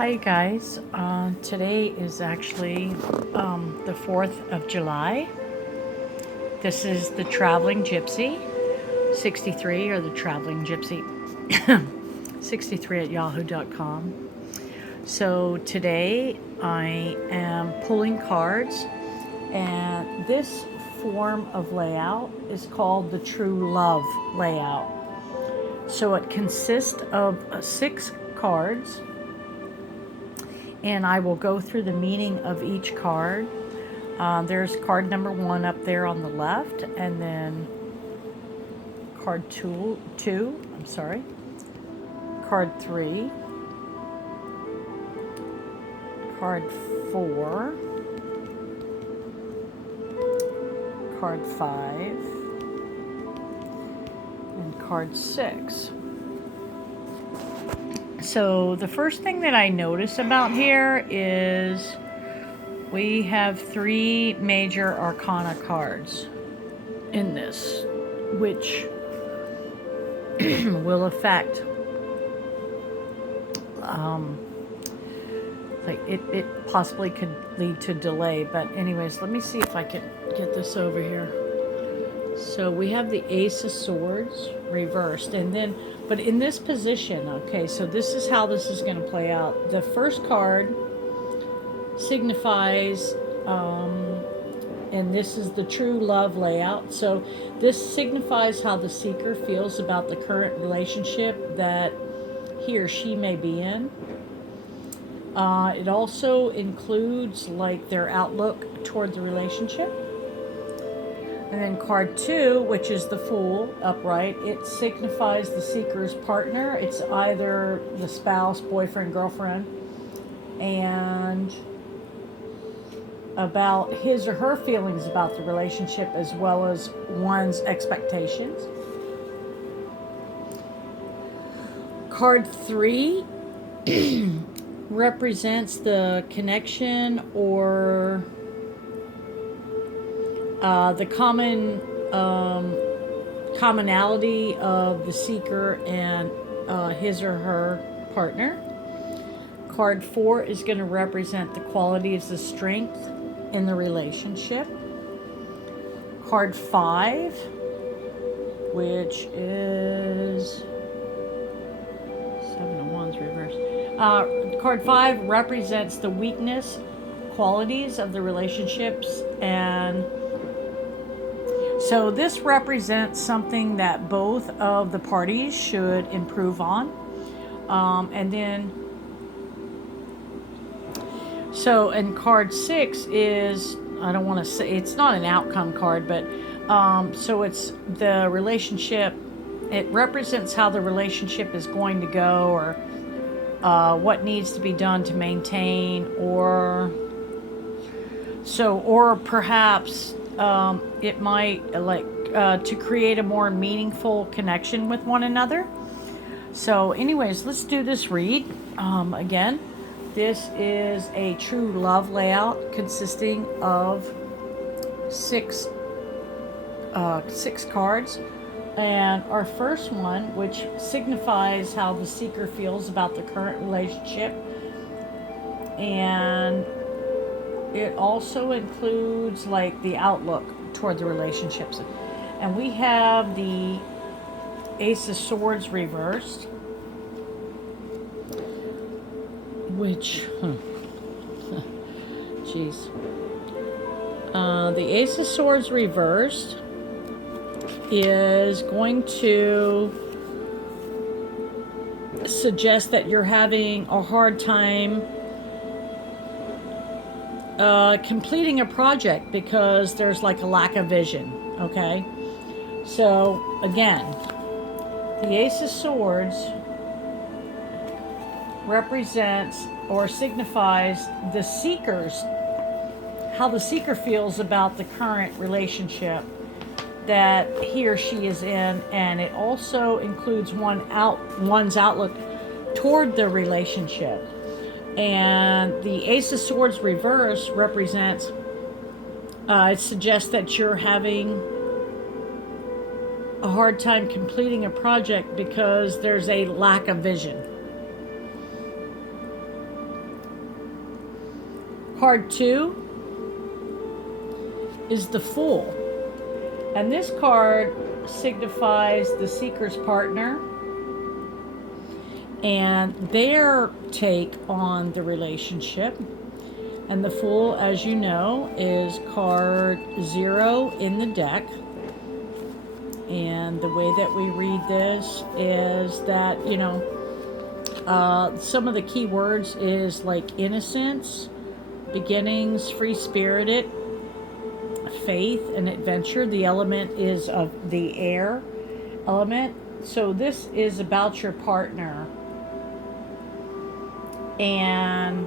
Hi guys, today is actually the 4th of July. This is the Traveling Gypsy 63, or the Traveling Gypsy 63 at yahoo.com. So today I am pulling cards, and this form of layout is called the True Love layout. So it consists of 6 cards, and I will go through the meaning of each card. There's card number 1 up there on the left, and then card two, I'm sorry, card 3, card 4, card 5, and card 6. So the first thing that I notice about here is we have 3 major arcana cards in this, which will affect like it possibly could lead to delay. But anyways, let me see if I can get this over here. So we have the Ace of Swords reversed, and then but in this position, okay, so this is how this is going to play out. The first card signifies and this is the True Love layout. So this signifies how the seeker feels about the current relationship that he or she may be in. It also includes like their outlook toward the relationship. And then card 2, which is the Fool upright, it signifies the seeker's partner. It's either the spouse, boyfriend, girlfriend, and about his or her feelings about the relationship, as well as one's expectations. Card 3 represents the connection, or the commonality of the seeker and his or her partner. Card 4 is going to represent the qualities of strength in the relationship. Card 5, which is 7 of Wands reversed. Card 5 represents the weakness qualities of the relationships, and so this represents something that both of the parties should improve on. And then, so, and card 6 is, I don't want to say, it's not an outcome card, but so it's the relationship. It represents how the relationship is going to go, or what needs to be done to maintain, or perhaps it might to create a more meaningful connection with one another. So anyways, let's do this read. Again, this is a True Love layout consisting of 6 cards. And our first one, which signifies how the seeker feels about the current relationship, and it also includes like the outlook toward the relationships. And we have the Ace of Swords reversed, which jeez. The Ace of Swords reversed is going to suggest that you're having a hard time completing a project because there's like a lack of vision. Okay, so again, the Ace of Swords represents or signifies the seeker's, how the seeker feels about the current relationship that he or she is in, and it also includes one's outlook toward the relationship. And the Ace of Swords reverse represents, it suggests that you're having a hard time completing a project because there's a lack of vision. Card 2 is the Fool. And this card signifies the seeker's partner and their take on the relationship. And the Fool, as you know, is card 0 in the deck. And the way that we read this is that, some of the key words is like innocence, beginnings, free-spirited, faith, and adventure. The element is of the air element. So this is about your partner. And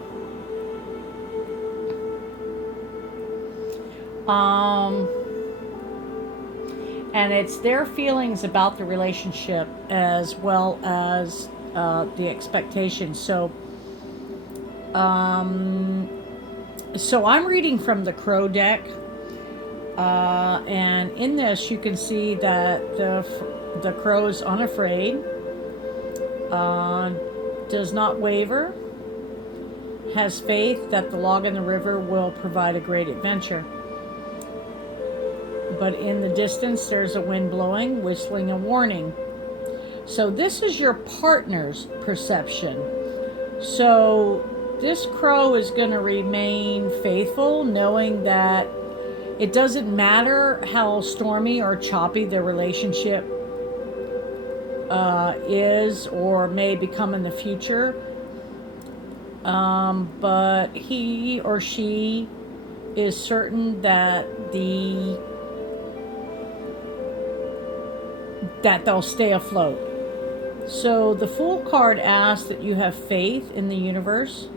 it's their feelings about the relationship as well as the expectations. So I'm reading from the Crow deck, and in this you can see that the Crow is unafraid, does not waver, has faith that the log in the river will provide a great adventure. But in the distance, there's a wind blowing, whistling a warning. So this is your partner's perception. So this crow is going to remain faithful, knowing that it doesn't matter how stormy or choppy the relationship is or may become in the future. But he or she is certain that they'll stay afloat. So the Fool card asks that you have faith in the universe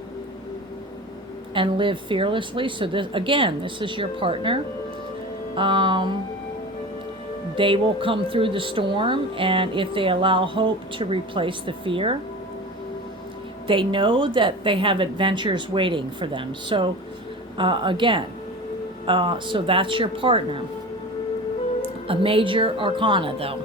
and live fearlessly. So this is your partner. They will come through the storm, and if they allow hope to replace the fear, they know that they have adventures waiting for them. So so that's your partner. A major arcana, though.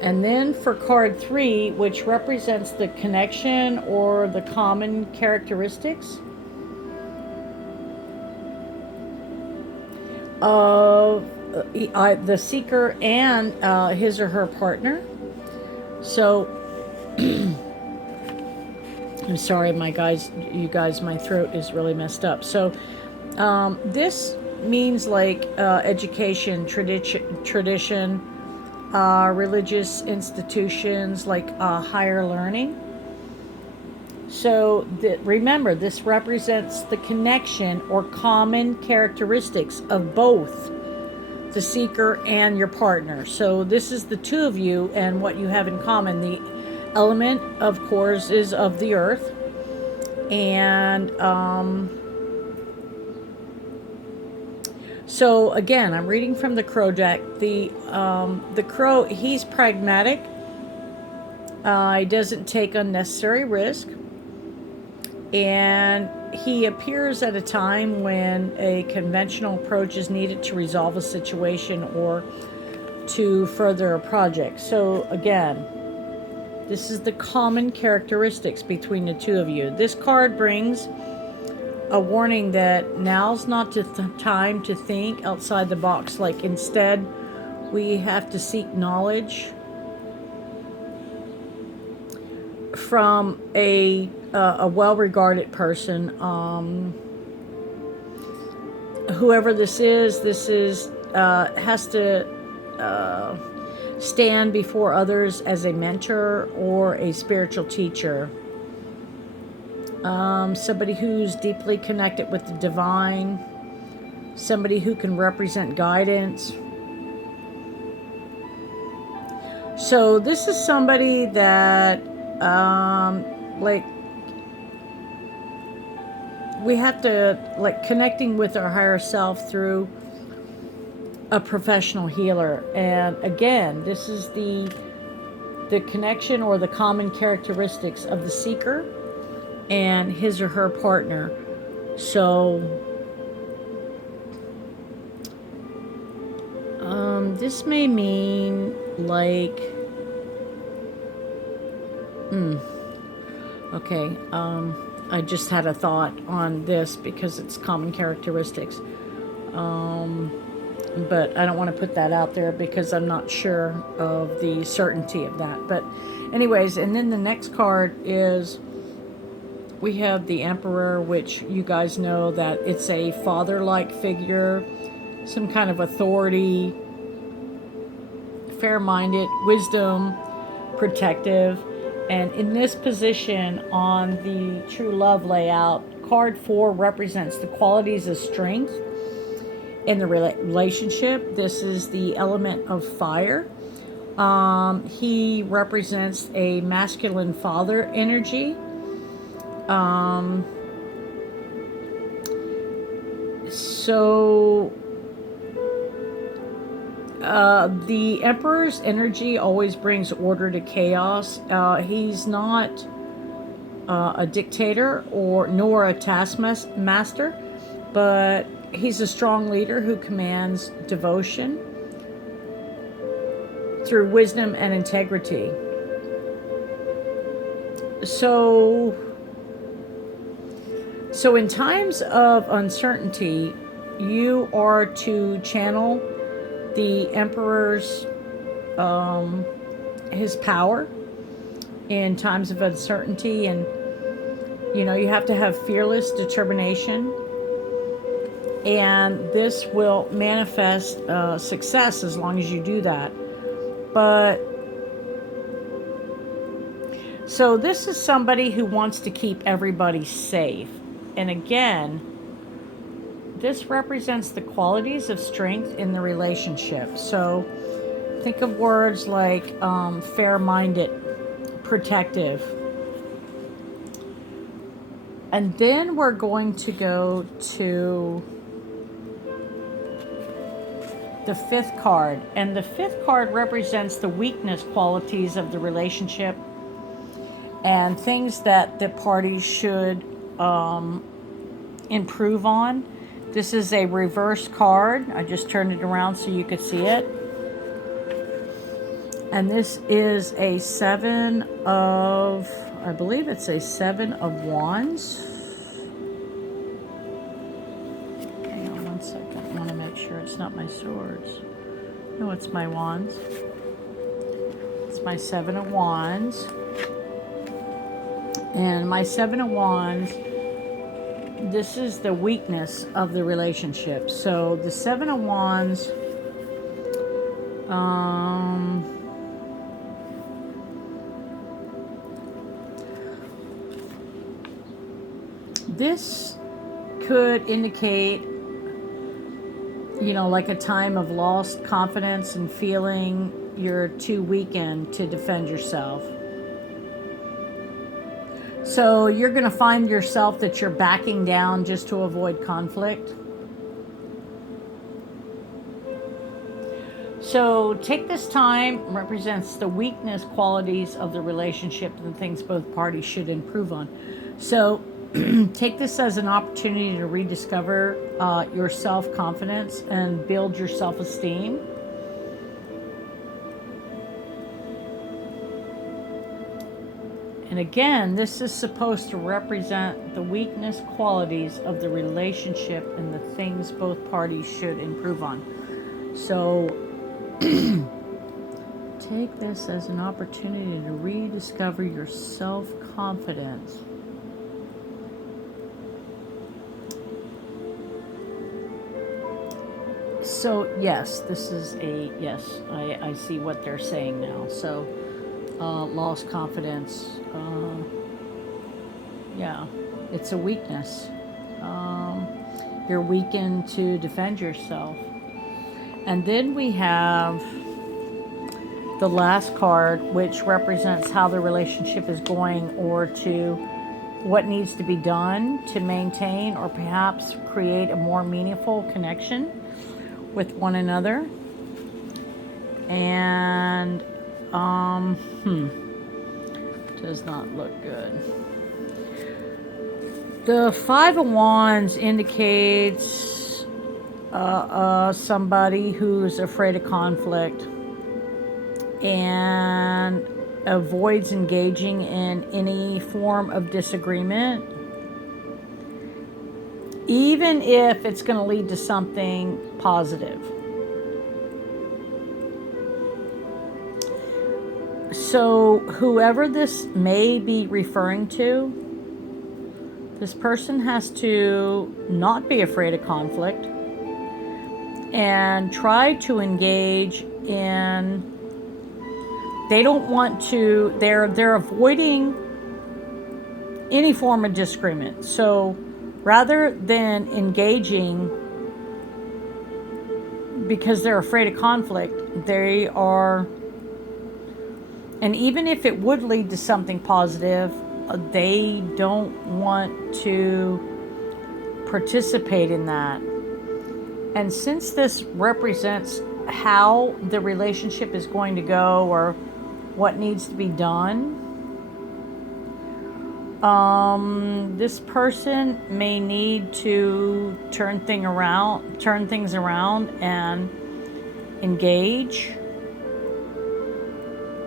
And then for card 3, which represents the connection or the common characteristics of the seeker and his or her partner. So I'm sorry, my throat is really messed up. So this means like education, tradition, religious institutions, like higher learning. So remember, this represents the connection or common characteristics of both the seeker and your partner. So this is the two of you and what you have in common. The element, of course, is of the earth. And so again, I'm reading from the Crow deck. The Crow, he's pragmatic. He doesn't take unnecessary risk. And he appears at a time when a conventional approach is needed to resolve a situation or to further a project. So again, this is the common characteristics between the two of you. This card brings a warning that now's not the time to think outside the box. Like, instead, we have to seek knowledge from a well-regarded person. Whoever this is has to stand before others as a mentor or a spiritual teacher. Somebody who's deeply connected with the divine, somebody who can represent guidance. So this is somebody that we have to connecting with our higher self through a professional healer. And again, this is the connection or the common characteristics of the seeker and his or her partner. So this may mean I just had a thought on this because it's common characteristics. But I don't want to put that out there because I'm not sure of the certainty of that. But anyways, and then the next card is we have the Emperor, which you guys know that it's a father-like figure, some kind of authority, fair-minded, wisdom, protective. And in this position on the True Love layout, card 4 represents the qualities of strength in the relationship. This is the element of fire. He represents a masculine father energy. The Emperor's energy always brings order to chaos. He's not a dictator nor a taskmaster, but he's a strong leader who commands devotion through wisdom and integrity. So in times of uncertainty, you are to channel the Emperor's his power in times of uncertainty, and you have to have fearless determination, and this will manifest success as long as you do that. But so this is somebody who wants to keep everybody safe, and again, this represents the qualities of strength in the relationship. So think of words like fair-minded, protective. And then we're going to go to the 5th card. And the 5th card represents the weakness qualities of the relationship and things that the parties should improve on. This is a reverse card. I just turned it around so you could see it. And this is a 7 of, I believe it's a 7 of Wands. Hang on one second. I want to make sure it's not my swords. No, it's my wands. It's my 7 of Wands. And my 7 of Wands, this is the weakness of the relationship. So the 7 of Wands, this could indicate, like a time of lost confidence and feeling you're too weakened to defend yourself. So you're going to find yourself that you're backing down just to avoid conflict. So take this time, represents the weakness qualities of the relationship and the things both parties should improve on. So take this as an opportunity to rediscover your self-confidence and build your self-esteem. And again, this is supposed to represent the weakness qualities of the relationship and the things both parties should improve on. So take this as an opportunity to rediscover your self-confidence. So yes, this is a, yes, I see what they're saying now. So lost confidence, yeah, it's a weakness. You're weakened to defend yourself. And then we have the last card, which represents how the relationship is going, or to what needs to be done to maintain or perhaps create a more meaningful connection with one another. And does not look good. The 5 of Wands indicates somebody who's afraid of conflict and avoids engaging in any form of disagreement. even if it's going to lead to something positive. So whoever this may be referring to, this person has to not be afraid of conflict and try to engage in, they don't want to, they're avoiding any form of disagreement. So rather than engaging because they're afraid of conflict, they are, and even if it would lead to something positive, they don't want to participate in that. And since this represents how the relationship is going to go or what needs to be done, this person may need to turn things around and engage.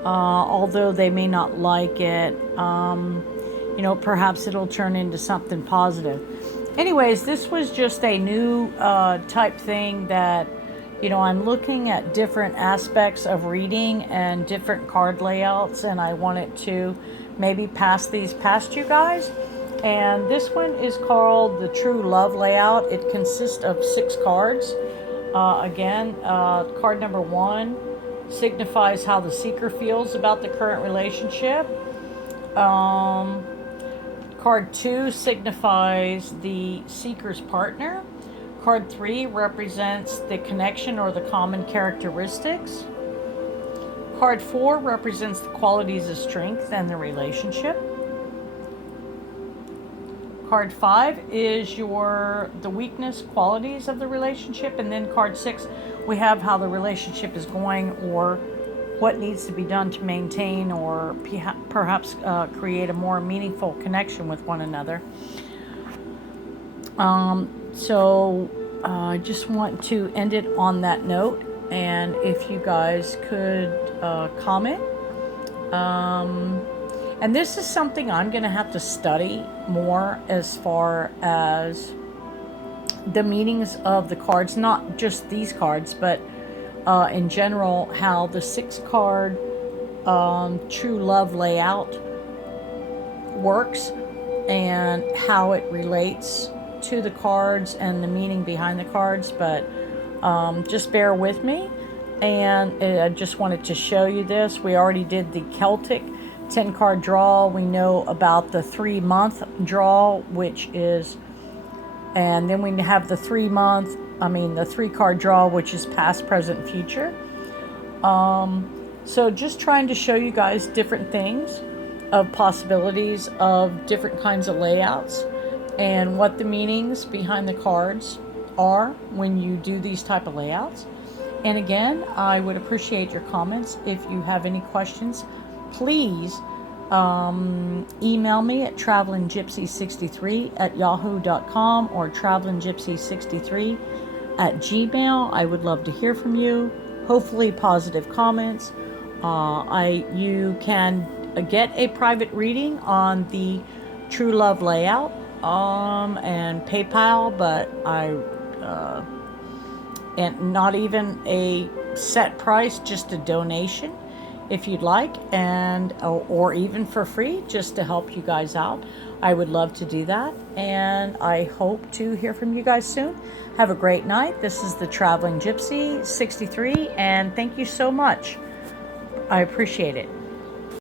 Although they may not like it, perhaps it'll turn into something positive. Anyways, this was just a new type thing that, I'm looking at different aspects of reading and different card layouts, and I wanted to maybe pass these past you guys. And this one is called the True Love Layout. It consists of 6 cards. Card number 1 signifies how the seeker feels about the current relationship. Card 2 signifies the seeker's partner. Card 3 represents the connection or the common characteristics. Card 4 represents the qualities of strength and the relationship. Card 5 is the weakness qualities of the relationship. And then card 6, we have how the relationship is going or what needs to be done to maintain or perhaps create a more meaningful connection with one another. I just want to end it on that note. And if you guys could comment. And this is something I'm going to have to study more as far as the meanings of the cards, not just these cards, but in general, how the 6-card True Love layout works and how it relates to the cards and the meaning behind the cards. But just bear with me. And I just wanted to show you this. We already did the Celtic 10-card draw. We know about the 3-month draw, which is, and then we have the 3-card draw, which is past, present, future. So just trying to show you guys different things of possibilities of different kinds of layouts and what the meanings behind the cards are when you do these type of layouts. And again, I would appreciate your comments. If you have any questions, please email me at travelinggypsy63@yahoo.com or travelinggypsy63@gmail. I would love to hear from you. Hopefully positive comments. You can get a private reading on the True Love layout and PayPal, but and not even a set price, just a donation if you'd like, and or even for free, just to help you guys out. I would love to do that, and I hope to hear from you guys soon. Have a great night. This is the Traveling Gypsy 63, and thank you so much. I appreciate it.